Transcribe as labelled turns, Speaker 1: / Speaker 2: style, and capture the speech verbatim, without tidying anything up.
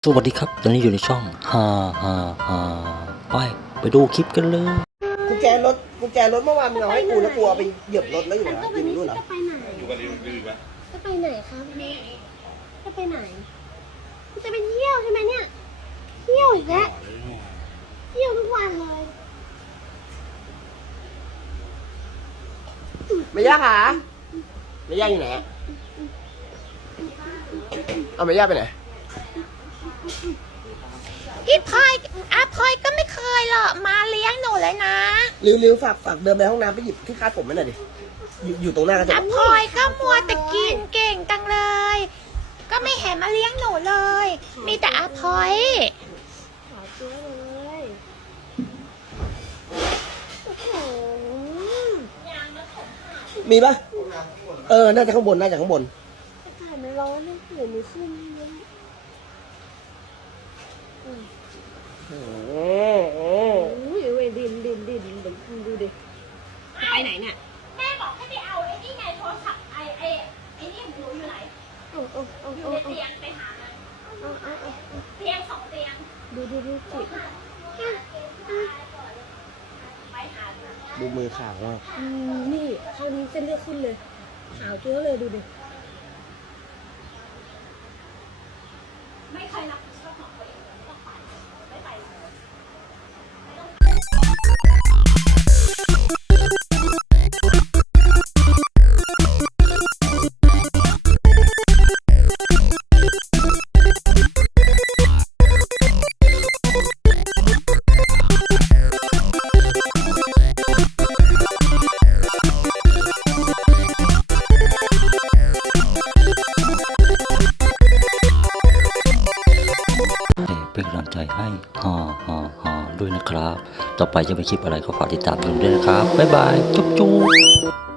Speaker 1: สวัสดีครับตอนนี้อยู่ในช่องฮ่าฮ่าฮ่าไปไปดูคลิปกันเลย
Speaker 2: กุญแจรถกุญแจรถเมื่อวานมึงเอาให้กูแล้วกูเอาไปเหยียบรถแล้วอยู่ไหนอยู่นู่นเหรอ
Speaker 3: จะไปไหนอยู่กับลิวลิวปะจะไปไหนครับจะไปไหนจะไปเที่ยวใช่ไหมเนี่ยเที่ยวอีกแล้วเที่ยวทุกวันเลย
Speaker 2: เมย่าค่ะเมย่าอยู่ไหนเอาเมย่าไปไหน
Speaker 4: พี่พลอยอาพลอยก็ไม่เคยหรอกมาเลี้ยงหนูเลยนะ
Speaker 2: ริวริวฝากฝากเดินไปห้องน้ำไปหยิบที่คาดผมให้หน่อยดิอยู่อยู่ตรงหน้ากระจก
Speaker 4: อาพลอยก็มัวแต่กินเก่งจังเลย ก็ไม่เห็นมาเลี้ยงหนูเลย มีแต่อาพลอย
Speaker 3: ขอตัวเลยโอ้โห
Speaker 2: มีปะเออน่าจะข้างบนน่าจะข้างบน
Speaker 3: อากาศมันร้อนนะเดี๋ยวหนูขึ้นเยอะ
Speaker 2: โอ้โห
Speaker 3: โอ้ยเว้ยดินดินดินเดี๋ยวดูดิไปไหนเนี่ย
Speaker 4: แม่บอกให้ไปเอาไอ้นี่ไงโทรศัพท์ไอ้ไอ้ไอ้นี่หนูอยู่ไหน
Speaker 3: โอ้โอ้โอ้
Speaker 4: อยู่
Speaker 3: โอ้
Speaker 4: ใน
Speaker 3: โอ้
Speaker 4: เตียงไปหามัน
Speaker 3: โอ้โอ้โอ้
Speaker 4: เตียงสองเตียง
Speaker 3: ดูดูดูจิ
Speaker 4: ไปหามัน
Speaker 2: ดูมือขาวอ่ะ
Speaker 3: อืมนี่คราวนี้เส้นเลือดขึ้นเลยขาวจ้วเลยดูดิ
Speaker 4: ไม่เคยรับผิดชอบของตัวเองเลยต้องไปไม่ไปเลย
Speaker 1: แต่เป็นกำลังใจให้ฮ่าฮ่าฮ่าด้วยนะครับต่อไปจะเป็นคลิปอะไรก็ฝากติดตามชมด้วยนะครับบ๊ายบายจุ๊บจุ๊บ